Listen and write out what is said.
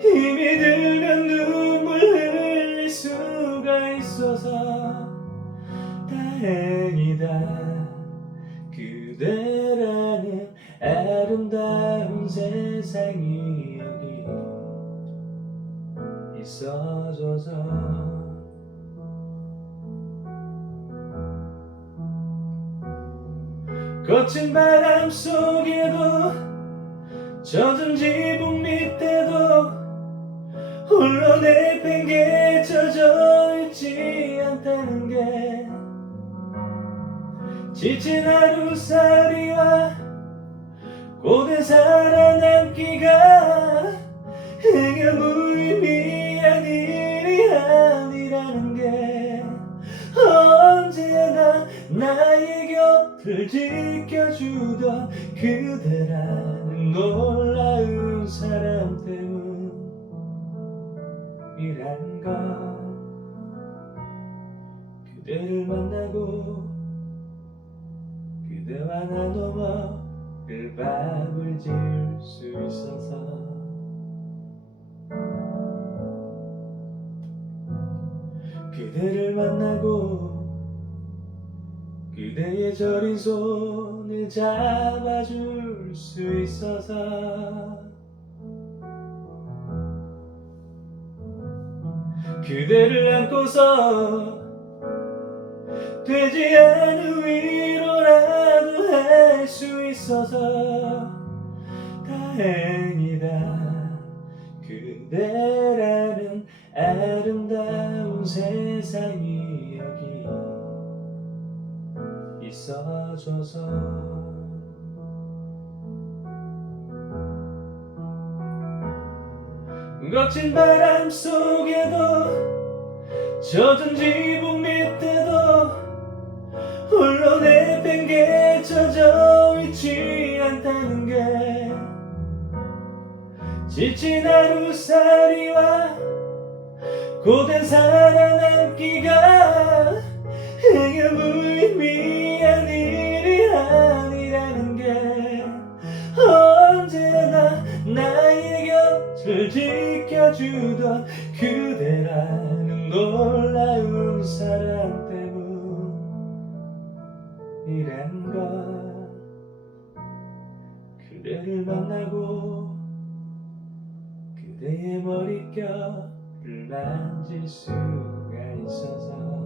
힘이 들면 눈물 흘릴 수가 있어서 다행이다. 그대라는 아름다운 세상이 여기 있어줘서 거친 바람 속에도 젖은 밑에도 홀로 내팽개쳐져 있지 않다는 게 지친 하루살이와 고된 살아남기가 행여 무의미한 일이 아니라는 게 언제나 나의 곁을 지켜주던 그대라는 놀라운 사람 때문 것 그대를 만나고 그대와 나눠 먹을 밥을 지을 수 있어서 그대를 만나고 그대의 저린 손을 잡아줄 수 있어서 그대를 안고서 되지 않은 위로라도 할 수 있어서 다행이다. 그대라는 아름다운 세상이 여기 있어줘서 거친 바람 속에도 젖은 지붕 밑에도 홀로 내팽개쳐져 있지 않다는 게. 지친 하루살이와 고된 살아남기가 행여 무의미한 일이 아니라는 게. 언제나 나의 곁을 지켜주던 그대라는 놀라운 사랑 때문이란 것. 그대를 만나고 그대의 머릿결을 만질 수가 있어서